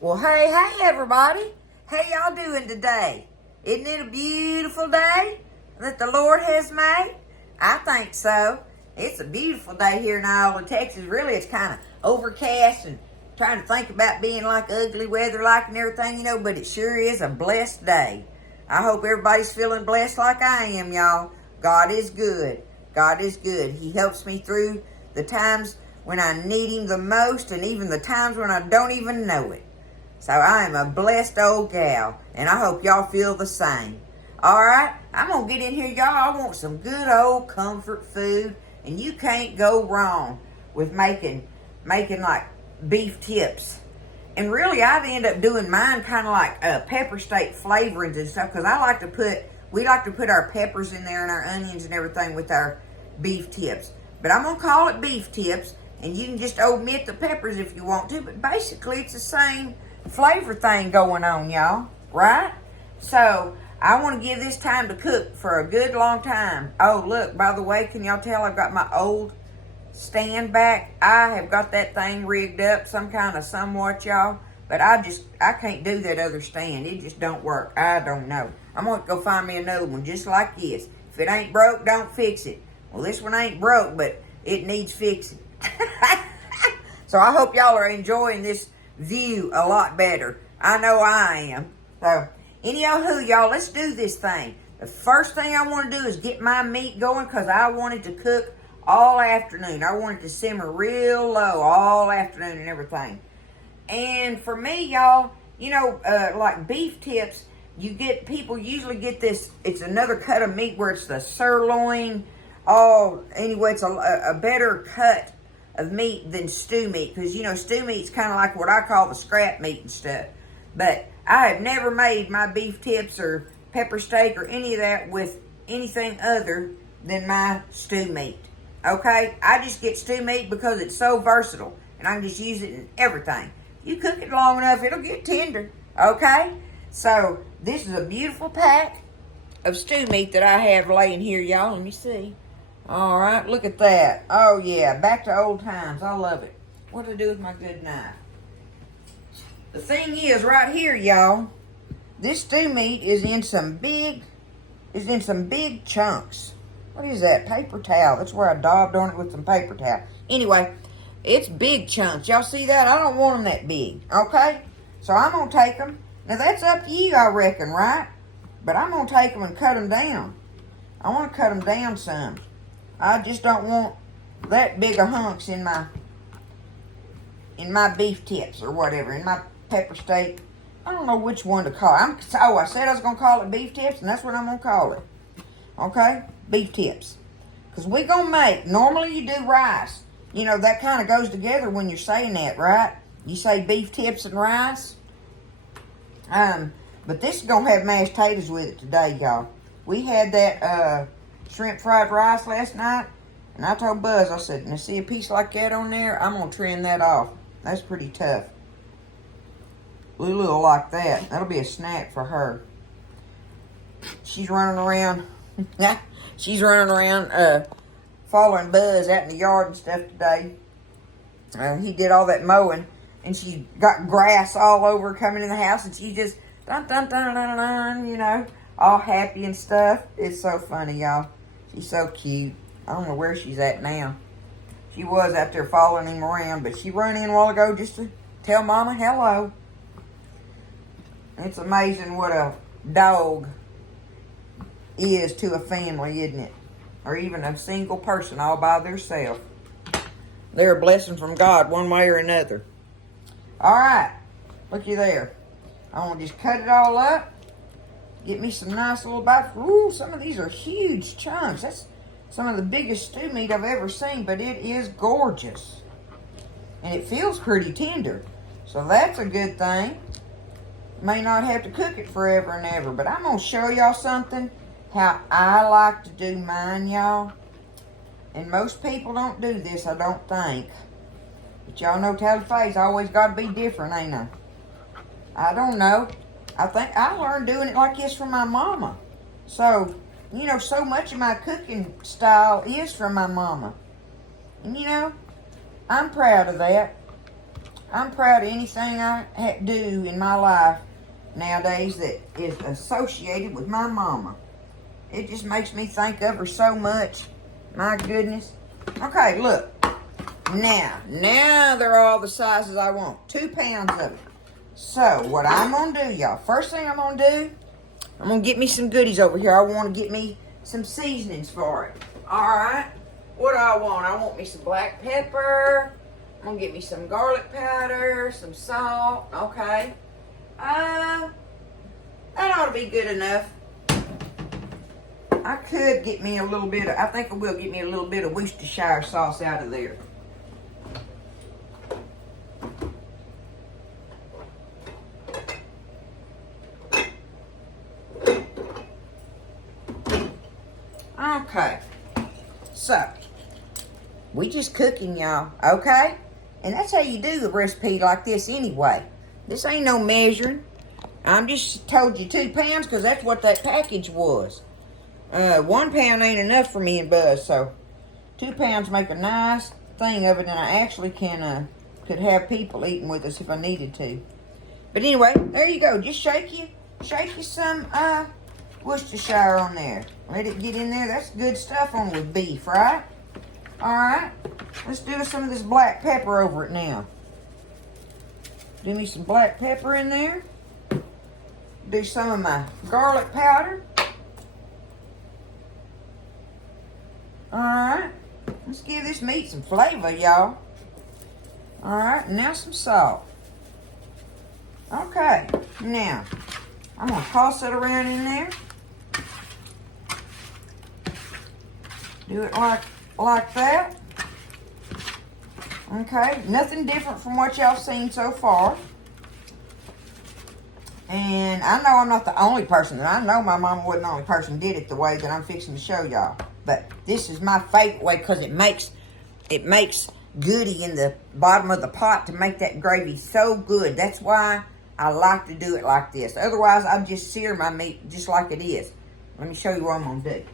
Well, hey, everybody. How y'all doing today? Isn't it a beautiful day that the Lord has made? I think so. It's a beautiful day here in Iowa, Texas. Really, it's kind of overcast and trying to think about being like ugly weather like and everything, but it sure is a blessed day. I hope everybody's feeling blessed like I am, y'all. God is good. God is good. He helps me through the times when I need Him the most and even the times when I don't even know it. So I am a blessed old gal, and I hope y'all feel the same. All right, I'm going to get in here, y'all. I want some good old comfort food, and you can't go wrong with making like beef tips. And really, I've ended up doing mine kind of like pepper steak flavorings and stuff, because we like to put our peppers in there and our onions and everything with our beef tips. But I'm going to call it beef tips, and you can just omit the peppers if you want to, but basically it's the same flavor thing going on, y'all, right? So I want to give this time to cook for a good long time. Oh, look, by the way, can y'all tell I've got my old stand back? I have got that thing rigged up some kind of somewhat, y'all, but I can't do that other stand. It just don't work. I don't know. I'm going to go find me another one just like this. If it ain't broke, don't fix it. Well, this one ain't broke, but it needs fixing. So I hope y'all are enjoying this view a lot better. I know I am. So anyhow, y'all, let's do this thing. The first thing I want to do is get my meat going, because I wanted to cook all afternoon. I wanted to simmer real low all afternoon and everything. And for me, y'all, like beef tips, people usually get this. It's another cut of meat where it's the sirloin. Anyway, it's a better cut of meat than stew meat, because stew meat's kind of like what I call the scrap meat and stuff. But I have never made my beef tips or pepper steak or any of that with anything other than my stew meat. Okay, I just get stew meat because it's so versatile and I can just use it in everything. You cook it long enough, it'll get tender. Okay, so this is a beautiful pack of stew meat that I have laying here, y'all. Let me see. All right, look at that. Oh, yeah, back to old times. I love it. What do I do with my good knife? The thing is, right here, y'all, this stew meat is in some big chunks. What is that? Paper towel. That's where I daubed on it with some paper towel. Anyway, it's big chunks. Y'all see that? I don't want them that big, okay? So I'm going to take them. Now, that's up to you, I reckon, right? But I'm going to take them and cut them down. I want to cut them down some. I just don't want that big of hunks in my beef tips or whatever, in my pepper steak. I don't know which one to call it. I said I was going to call it beef tips, and that's what I'm going to call it. Okay? Beef tips. Because we're going to make, normally you do rice. That kind of goes together when you're saying that, right? You say beef tips and rice. But this is going to have mashed potatoes with it today, y'all. We had that shrimp fried rice last night, and I told Buzz, I said, now see a piece like that on there? I'm going to trim that off. That's pretty tough. Lulu will like that. That'll be a snack for her. She's running around. She's running around following Buzz out in the yard and stuff today. He did all that mowing, and she got grass all over coming in the house, and she just, dun, dun, dun, dun, dun, dun, all happy and stuff. It's so funny, y'all. She's so cute. I don't know where she's at now. She was out there following him around, but she ran in a while ago just to tell Mama hello. It's amazing what a dog is to a family, isn't it? Or even a single person all by themselves. They're a blessing from God one way or another. All right. Looky there. I'm going to just cut it all up. Get me some nice little bites. Ooh, some of these are huge chunks. That's some of the biggest stew meat I've ever seen, but it is gorgeous. And it feels pretty tender. So that's a good thing. May not have to cook it forever and ever, but I'm going to show y'all something, how I like to do mine, y'all. And most people don't do this, I don't think. But y'all know tell the face always got to be different, ain't I? I don't know. I think I learned doing it like this from my mama. So, so much of my cooking style is from my mama. And I'm proud of that. I'm proud of anything I do in my life nowadays that is associated with my mama. It just makes me think of her so much. My goodness. Okay, look. Now they're all the sizes I want. 2 pounds of it. So, what I'm going to do, y'all, first thing I'm going to do, I'm going to get me some goodies over here. I want to get me some seasonings for it. Alright? What do I want? I want me some black pepper. I'm going to get me some garlic powder, some salt. Okay. That ought to be good enough. I could get me a little bit of, I think I will get me a little bit of Worcestershire sauce out of there. Okay, so we just cooking, y'all, okay? And that's how you do a recipe like this anyway. This ain't no measuring. I'm just told you 2 pounds because that's what that package was. 1 pound ain't enough for me and Buzz, so 2 pounds make a nice thing of it, and I actually could have people eating with us if I needed to. But anyway, there you go. Just shake you some Worcestershire on there. Let it get in there. That's good stuff on with beef, right? Alright. Let's do some of this black pepper over it now. Do me some black pepper in there. Do some of my garlic powder. Alright. Let's give this meat some flavor, y'all. Alright, now some salt. Okay. Now, I'm going to toss it around in there. Do it like that. Okay, nothing different from what y'all seen so far. And I know I'm not the only person. I know my mama wasn't the only person did it the way that I'm fixing to show y'all. But this is my favorite way because it makes goody in the bottom of the pot to make that gravy so good. That's why I like to do it like this. Otherwise, I'll just sear my meat just like it is. Let me show you what I'm going to do.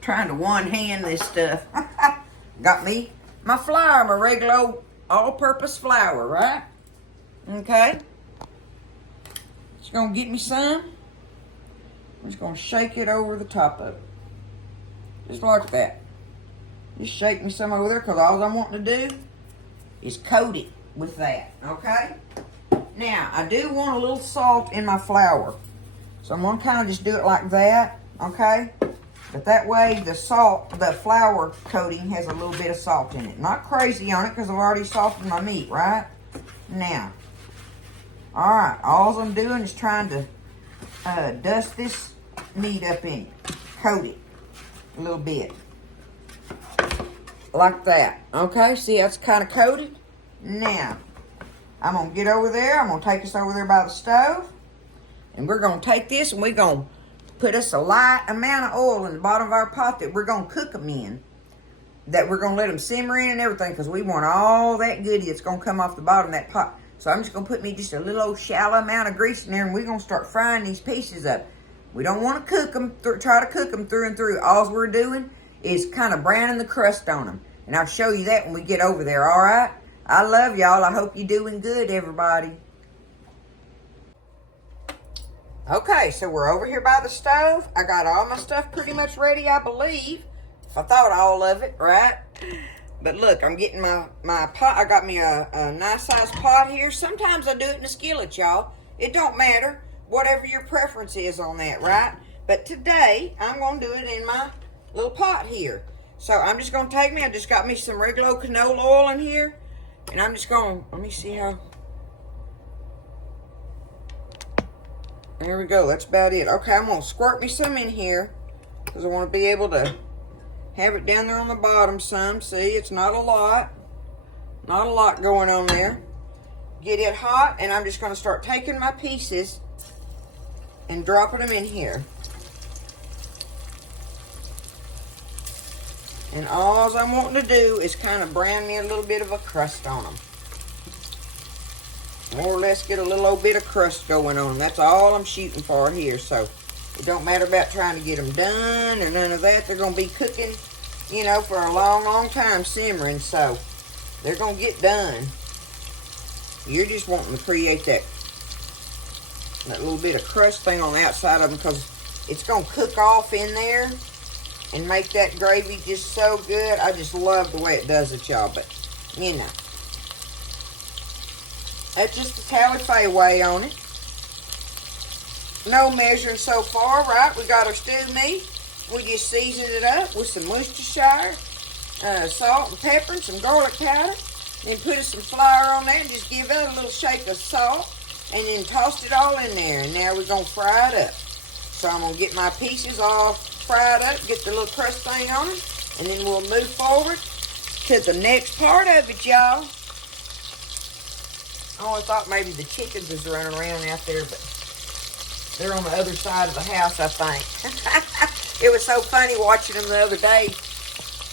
Trying to one-hand this stuff. Got me my flour, my regular all-purpose flour, right? Okay. Just going to get me some. I'm just going to shake it over the top of it. Just like that. Just shake me some over there because all I'm wanting to do is coat it with that, okay? Now, I do want a little salt in my flour. So I'm going to kind of just do it like that, okay? But that way the flour coating has a little bit of salt in it. Not crazy on it because I've already salted my meat, right? Now, alright, all I'm doing is trying to dust this meat up in it. Coat it a little bit. Like that. Okay, see that's kind of coated? Now, I'm going to get over there. I'm going to take us over there by the stove. And we're going to take this and we're going to put us a light amount of oil in the bottom of our pot that we're going to cook them in. That we're going to let them simmer in and everything because we want all that goodie that's going to come off the bottom of that pot. So I'm just going to put me just a little old shallow amount of grease in there and we're going to start frying these pieces up. We don't want to cook them, try to cook them through and through. All we're doing is kind of browning the crust on them. And I'll show you that when we get over there, all right? I love y'all. I hope you're doing good, everybody. Okay, so we're over here by the stove. I got all my stuff pretty much ready, I believe. If I thought all of it, right? But look, I'm getting my pot. I got me a nice size pot here. Sometimes I do it in a skillet, y'all. It don't matter. Whatever your preference is on that, right? But today, I'm going to do it in my little pot here. So I'm just going to I just got me some regular canola oil in here. And I'm just going to, let me see how. There we go. That's about it. Okay, I'm going to squirt me some in here. Because I want to be able to have it down there on the bottom some. See, it's not a lot. Not a lot going on there. Get it hot. And I'm just going to start taking my pieces and dropping them in here. And all I'm wanting to do is kind of brown me a little bit of a crust on them. More or less get a little old bit of crust going on them. That's all I'm shooting for here. So it don't matter about trying to get them done or none of that. They're going to be cooking you know, for a long, long time simmering, so they're going to get done. You're just wanting to create that little bit of crust thing on the outside of them because it's going to cook off in there and make that gravy just so good. I just love the way it does it, y'all, but, you know. That's just the Tally-Fay way on it. No measuring so far, right? We got our stew meat. We just seasoned it up with some Worcestershire, salt and pepper and some garlic powder. Then put some flour on there and just give it a little shake of salt. And then tossed it all in there. And now we're going to fry it up. So I'm going to get my pieces all fried up, get the little crust thing on it. And then we'll move forward to the next part of it, y'all. I only thought maybe the chickens was running around out there, but they're on the other side of the house, I think. It was so funny watching them the other day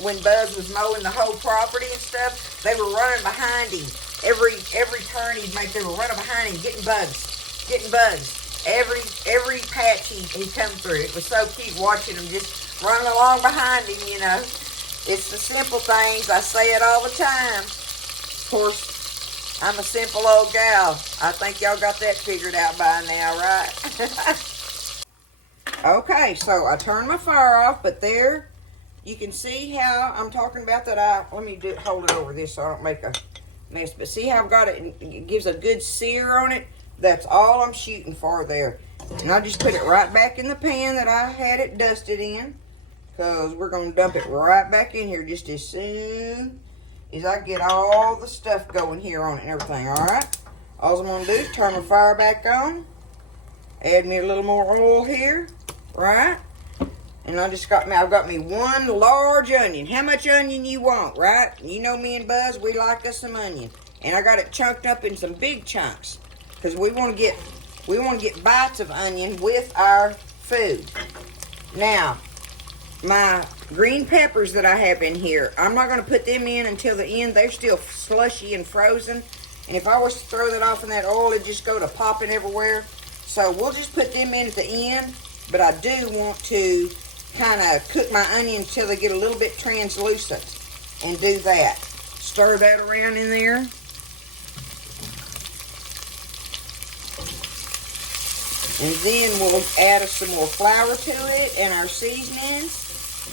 when Buzz was mowing the whole property and stuff. They were running behind him. Every turn he'd make, they were running behind him, getting bugs. Every patch he come through. It was so cute watching him just running along behind him, you know. It's the simple things. I say it all the time. Of course, I'm a simple old gal. I think y'all got that figured out by now, right? Okay, so I turned my fire off, but there you can see how I'm talking about that. Let me hold it over this so I don't make a mess. But see how I've got it? It gives a good sear on it. That's all I'm shooting for there. And I just put it right back in the pan that I had it dusted in, because we're going to dump it right back in here just as soon as I get all the stuff going here on it and everything, all right? All I'm going to do is turn my fire back on, add me a little more oil here, right? And I've got me one large onion. How much onion you want, right? You know me and Buzz, we like us some onion. And I got it chunked up in some big chunks, because we want to get bites of onion with our food. Now, my green peppers that I have in here, I'm not going to put them in until the end. They're still slushy and frozen. And if I was to throw that off in that oil, it'd just go to popping everywhere. So we'll just put them in at the end. But I do want to kind of cook my onions until they get a little bit translucent. And do that. Stir that around in there. And then we'll add some more flour to it and our seasonings.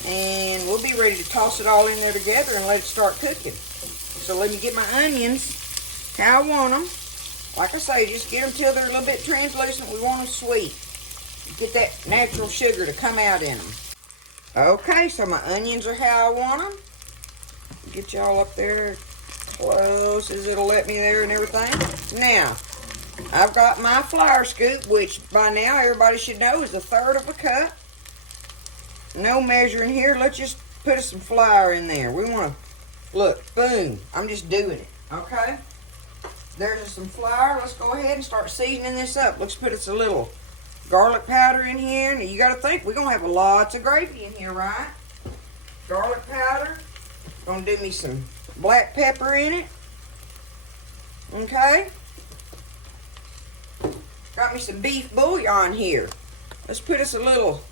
And we'll be ready to toss it all in there together and let it start cooking. So let me get my onions how I want them. Like I say, just get them till they're a little bit translucent. We want them sweet. Get that natural sugar to come out in them. Okay, so my onions are how I want them. Get y'all up there close as it'll let me there and everything. Now, I've got my flour scoop, which by now everybody should know is 1/3 of a cup. No measuring here. Let's just put some flour in there. We want to, look, boom. I'm just doing it, okay? There's some flour. Let's go ahead and start seasoning this up. Let's put us a little garlic powder in here. Now, you got to think, we're going to have lots of gravy in here, right? Garlic powder. Going to do me some black pepper in it. Okay? Got me some beef bouillon here. Let's put us a little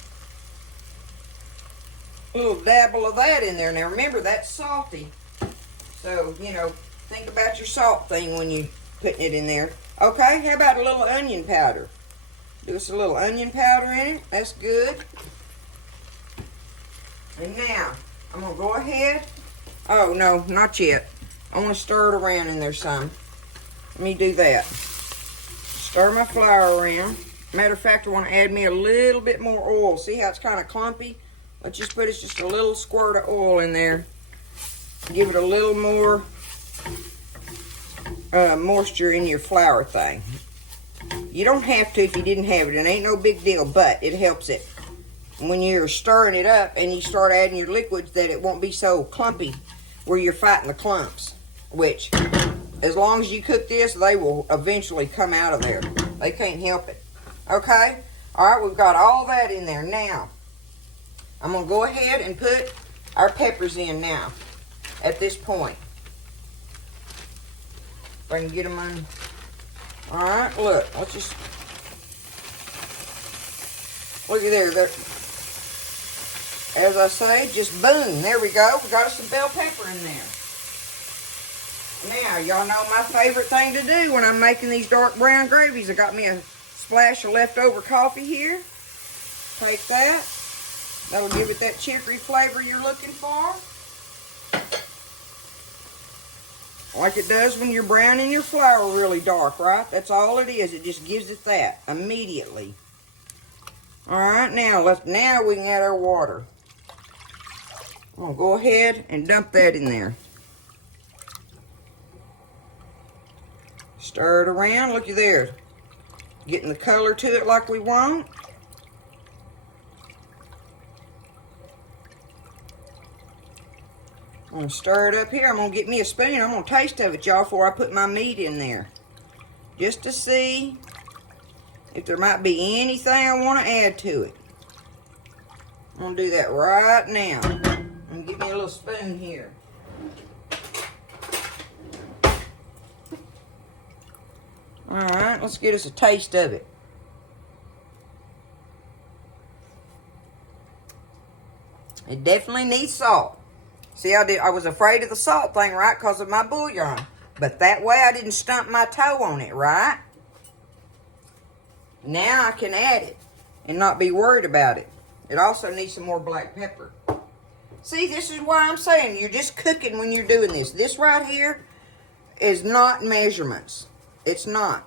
dabble of that in there. Now remember, that's salty. So, you know, think about your salt thing when you're putting it in there. Okay, how about a little onion powder? Do us a little onion powder in it. That's good. And now, I'm going to go ahead. Oh, no, not yet. I want to stir it around in there some. Let me do that. Stir my flour around. Matter of fact, I want to add me a little bit more oil. See how it's kind of clumpy? Let's just put just a little squirt of oil in there. Give it a little more moisture in your flour thing. You don't have to if you didn't have it. It ain't no big deal, but it helps it. When you're stirring it up and you start adding your liquids, that it won't be so clumpy where you're fighting the clumps. Which, as long as you cook this, they will eventually come out of there. They can't help it. Okay? Alright, we've got all that in there. Now, I'm going to go ahead and put our peppers in now. At this point. If I can get them on. Alright, look. Let's just. Look at there. as I say, just boom. There we go. We got us some bell pepper in there. Now, y'all know my favorite thing to do when I'm making these dark brown gravies. I got me a splash of leftover coffee here. Take that. That'll give it that chicory flavor you're looking for. Like it does when you're browning your flour really dark, right? That's all it is. It just gives it that immediately. Alright, now we can add our water. I'm gonna go ahead and dump that in there. Stir it around. Looky there. Getting the color to it like we want. I'm going to stir it up here. I'm going to get me a spoon. I'm going to taste of it, y'all, before I put my meat in there. Just to see if there might be anything I want to add to it. I'm going to do that right now. I'm going to get me a little spoon here. Alright, let's get us a taste of it. It definitely needs salt. See, I was afraid of the salt thing, right, because of my bouillon. But that way I didn't stump my toe on it, right? Now I can add it and not be worried about it. It also needs some more black pepper. See, this is why I'm saying you're just cooking when you're doing this. This right here is not measurements. It's not.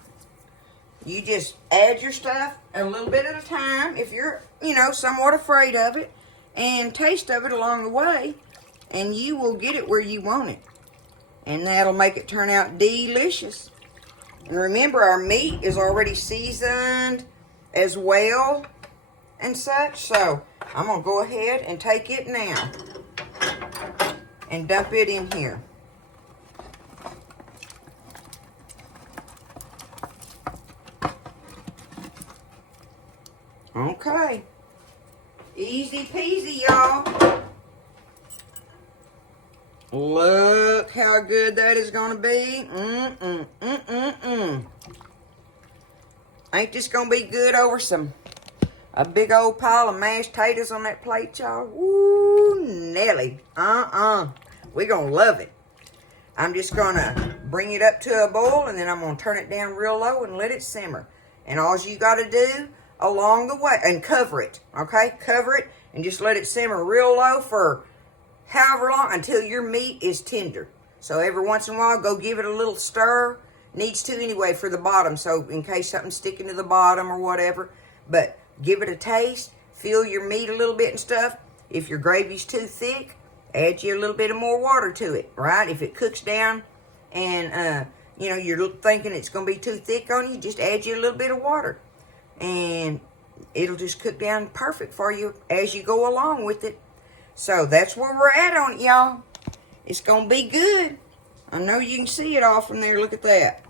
You just add your stuff a little bit at a time if you're, somewhat afraid of it, and taste of it along the way, and you will get it where you want it. And that'll make it turn out delicious. And remember, our meat is already seasoned as well and such. So I'm going to go ahead and take it now and dump it in here. Okay. Easy peasy, y'all. Look how good that is going to be. Ain't this going to be good over a big old pile of mashed potatoes on that plate, y'all? Woo, Nelly. We're going to love it. I'm just going to bring it up to a boil, and then I'm going to turn it down real low and let it simmer. And all you got to do along the way, and cover it, okay? Cover it and just let it simmer real low for however long until your meat is tender. So every once in a while, go give it a little stir. Needs to anyway for the bottom, so in case something's sticking to the bottom or whatever. But give it a taste. Feel your meat a little bit and stuff. If your gravy's too thick, add you a little bit of more water to it, right? If it cooks down and, you're thinking it's going to be too thick on you, just add you a little bit of water. And it'll just cook down perfect for you as you go along with it. So that's where we're at on it, y'all. It's going to be good. I know you can see it all from there. Look at that.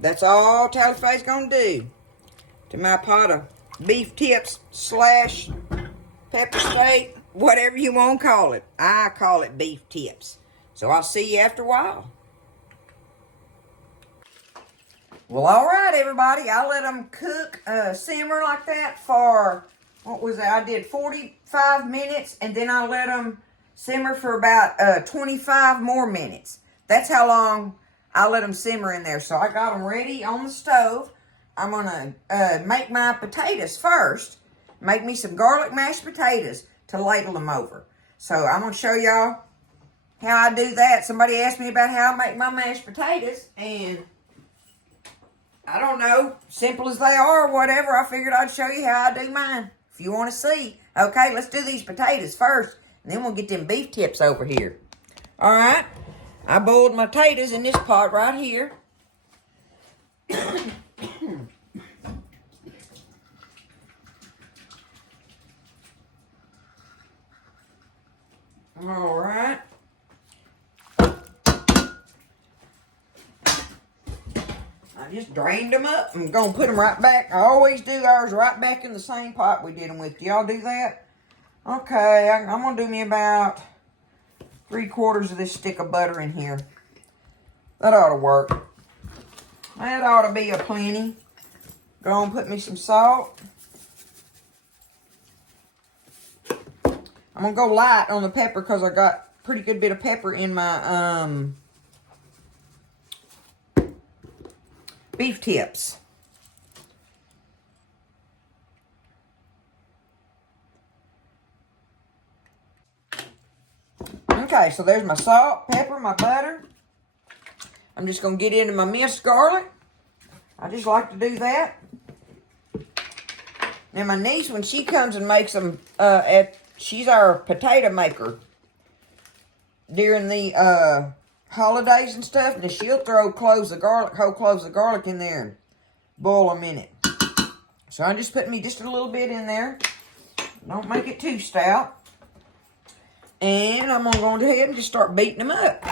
That's all Talifay's going to do to my pot of beef tips / pepper steak, whatever you want to call it. I call it beef tips. So I'll see you after a while. Well, all right, everybody. I let them cook, simmer like that for, what was that? I did 45 minutes, and then I let them simmer for about 25 more minutes. That's how long I let them simmer in there. So I got them ready on the stove. I'm going to make my potatoes first. Make me some garlic mashed potatoes to ladle them over. So I'm going to show y'all how I do that. Somebody asked me about how I make my mashed potatoes, and I don't know, simple as they are or whatever, I figured I'd show you how I do mine, if you want to see. Okay, let's do these potatoes first, and then we'll get them beef tips over here. All right, I boiled my potatoes in this pot right here. All right. I just drained them up. I'm going to put them right back. I always do ours right back in the same pot we did them with. Do y'all do that? Okay, I'm going to do me about 3/4 of this stick of butter in here. That ought to work. That ought to be a plenty. Go and put me some salt. I'm going to go light on the pepper because I got a pretty good bit of pepper in my beef tips. Okay, so there's my salt, pepper, my butter. I'm just going to get into my minced garlic. I just like to do that. Now, my niece, when she comes and makes them, she's our potato maker during the holidays and stuff. And she'll throw whole cloves of garlic in there and boil them in it. So I'm just putting me just a little bit in there. Don't make it too stout. And I'm going to go ahead and just start beating them up.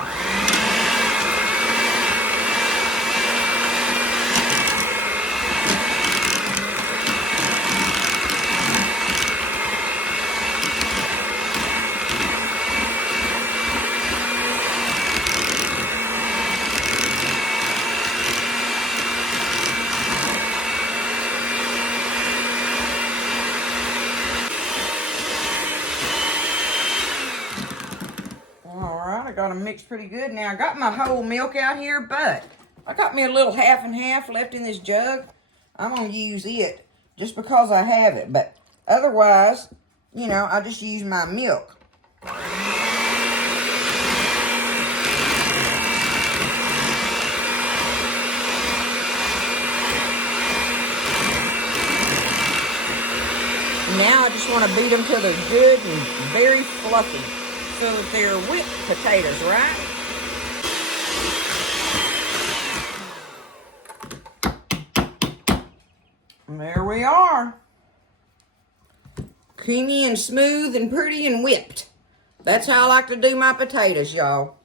Got them mixed pretty good. Now, I got my whole milk out here, but I got me a little half and half left in this jug. I'm going to use it just because I have it, but otherwise, you know, I just use my milk. Now I just want to beat them till they're good and very fluffy. So that they're whipped potatoes, right? And there we are. Creamy and smooth and pretty and whipped. That's how I like to do my potatoes, y'all.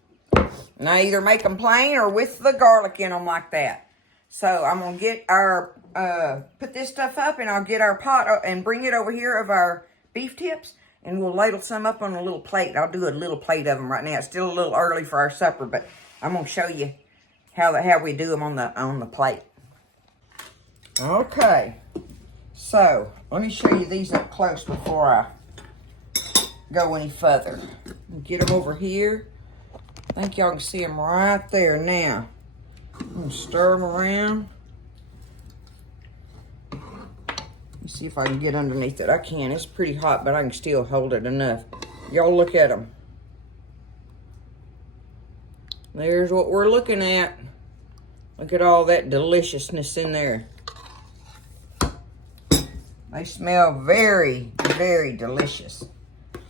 And I either make them plain or with the garlic in them like that. So I'm going to get our, put this stuff up and I'll get our pot and bring it over here of our beef tips. And we'll ladle some up on a little plate. I'll do a little plate of them right now. It's still a little early for our supper, but I'm going to show you how we do them on the plate. Okay. So, let me show you these up close before I go any further. Get them over here. I think y'all can see them right there now. I'm going to stir them around. Let's see if I can get underneath it. I can. It's pretty hot, but I can still hold it enough. Y'all look at them. There's what we're looking at. Look at all that deliciousness in there. They smell very, very delicious.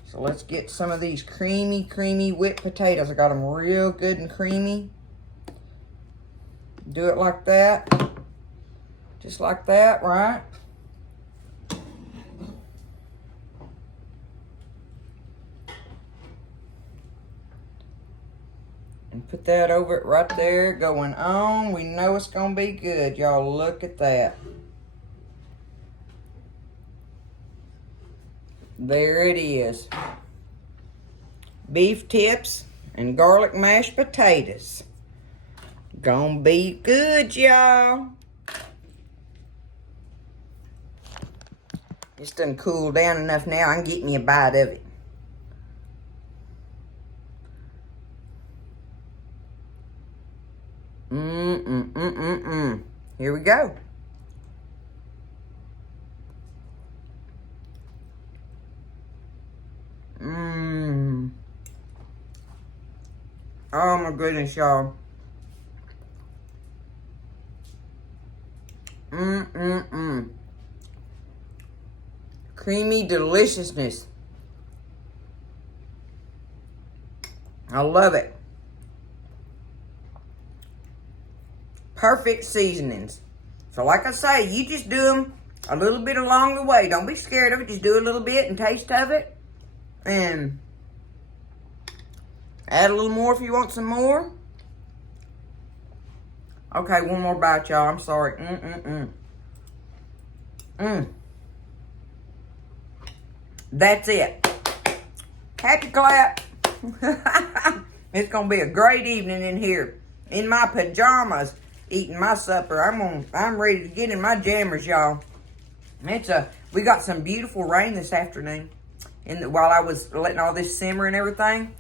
So let's get some of these creamy, creamy whipped potatoes. I got them real good and creamy. Do it like that. Just like that, right? And put that over it right there, going on. We know it's going to be good. Y'all look at that. There it is. Beef tips and garlic mashed potatoes. Gonna be good, y'all. It's done cooled down enough now. I can get me a bite of it. Here we go. Oh my goodness, y'all. Creamy deliciousness. I love it. Perfect seasonings. So like I say, you just do them a little bit along the way. Don't be scared of it. Just do a little bit and taste of it. And add a little more if you want some more. Okay, one more bite, y'all. I'm sorry. That's it. Happy clap. It's going to be a great evening in here. In my pajamas, eating my supper. I'm ready to get in my jammers, y'all. We got some beautiful rain this afternoon. while I was letting all this simmer and everything.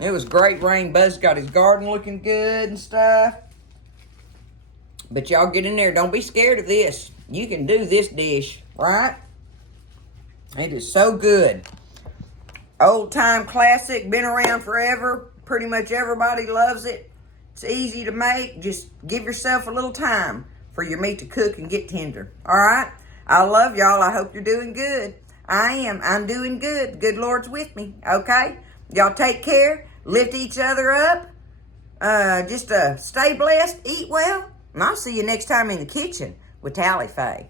It was great rain. Buzz got his garden looking good and stuff. But y'all get in there. Don't be scared of this. You can do this dish, right? It is so good. Old time classic, been around forever. Pretty much everybody loves it. It's easy to make. Just give yourself a little time for your meat to cook and get tender. All right? I love y'all. I hope you're doing good. I am. I'm doing good. The good Lord's with me. Okay? Y'all take care. Lift each other up. Just stay blessed. Eat well. And I'll see you next time in the kitchen with Tally Faye.